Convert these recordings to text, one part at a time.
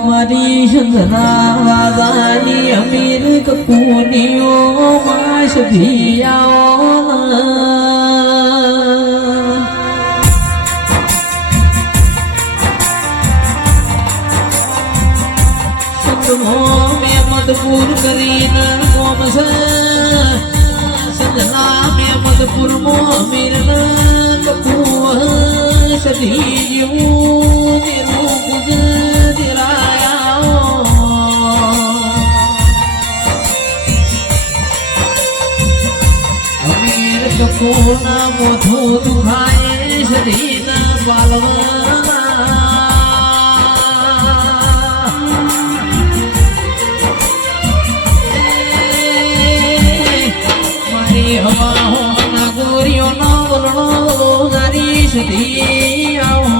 મારી સંધના વાદાની અમીર કપૂનીઓ માસ ધિયાઓ સંતમો મેં મદપૂર કરીને કોમ છે સંધના મેં મદપુરમાં અમીર કપૂર સધી જેવું તેરું ગુજરાત અમીર કપૂરના મોઢું દુખાય શરીરના બાલવાના મારી હવા હોના ગોરીઓનો બોલણો નારી સુધી આવો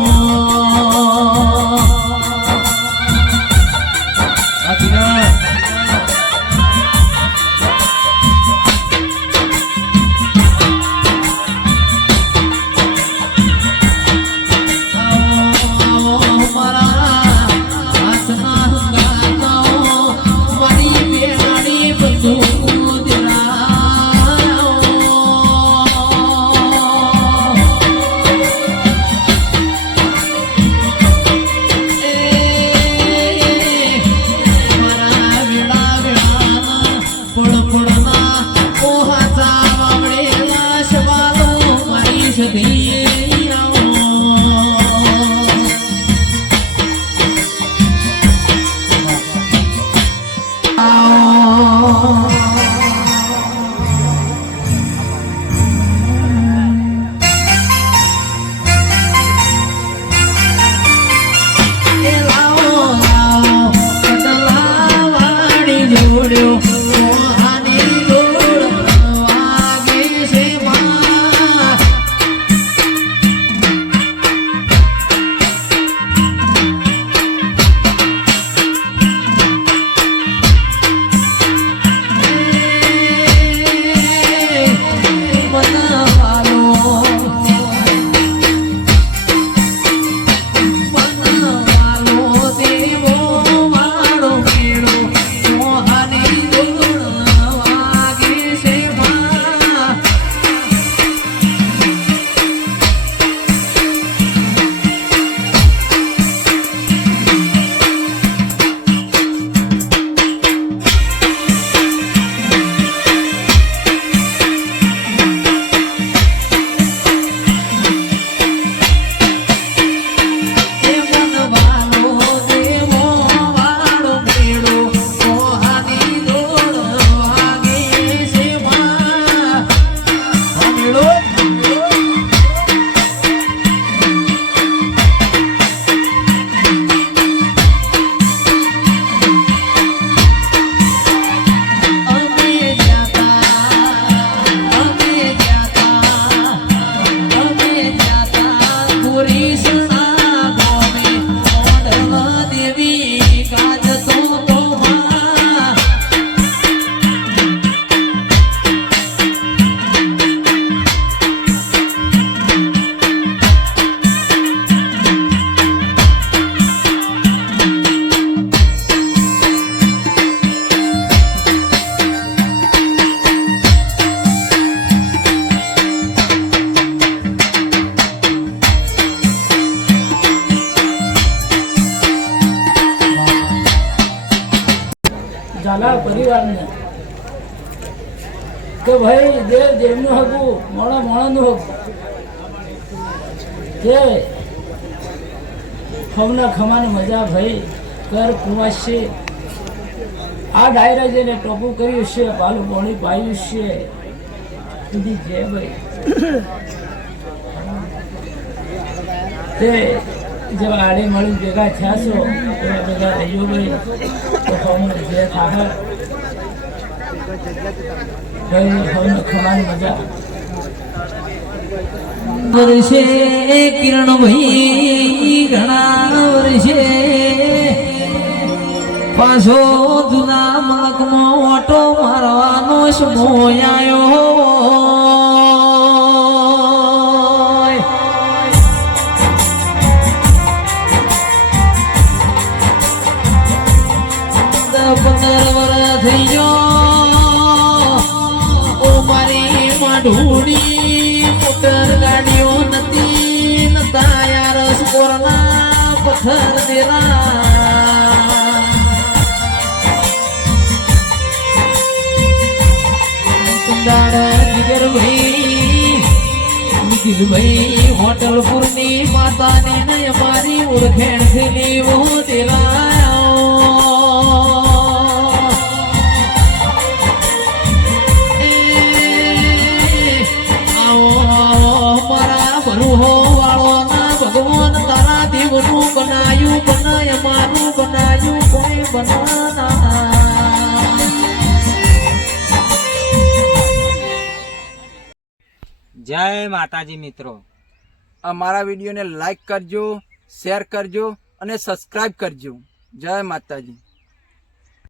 પરિવારને કે ભાઈ દેવ દેવનું હતું મોણા મોણાનું હતું કે ખમના ખમાની મજા ભાઈ કર કુમાશ છે આ ડાયરા જેને ટોપું કર્યું છે પાલું પોણી પાયું છે સુધી છે ભાઈ તે જેવા આડે મળી ભેગા થયા છો એવા ભેગા રહીઓ ભાઈ તો ખમને જે થાય ભાઈ ખમને ખમાની મજા વર્ષે કિરણ ભાઈ ઘણા વર્ષે પાછો જૂના મલકમાં ઓટો મારવાનો સમય આવ્યો દિલભાઈ હોટલપુરની માતાને નય મારી ઓળખેણ થેલી વો ભગવાન તારા દેવનું બનાયું બનાય મારું બનાયું કોઈ બનાના જય માતાજી મિત્રો. અમારા વિડીયોને લાઈક કરજો, શેર કરજો અને સબસ્ક્રાઇબ કરજો. જય માતાજી.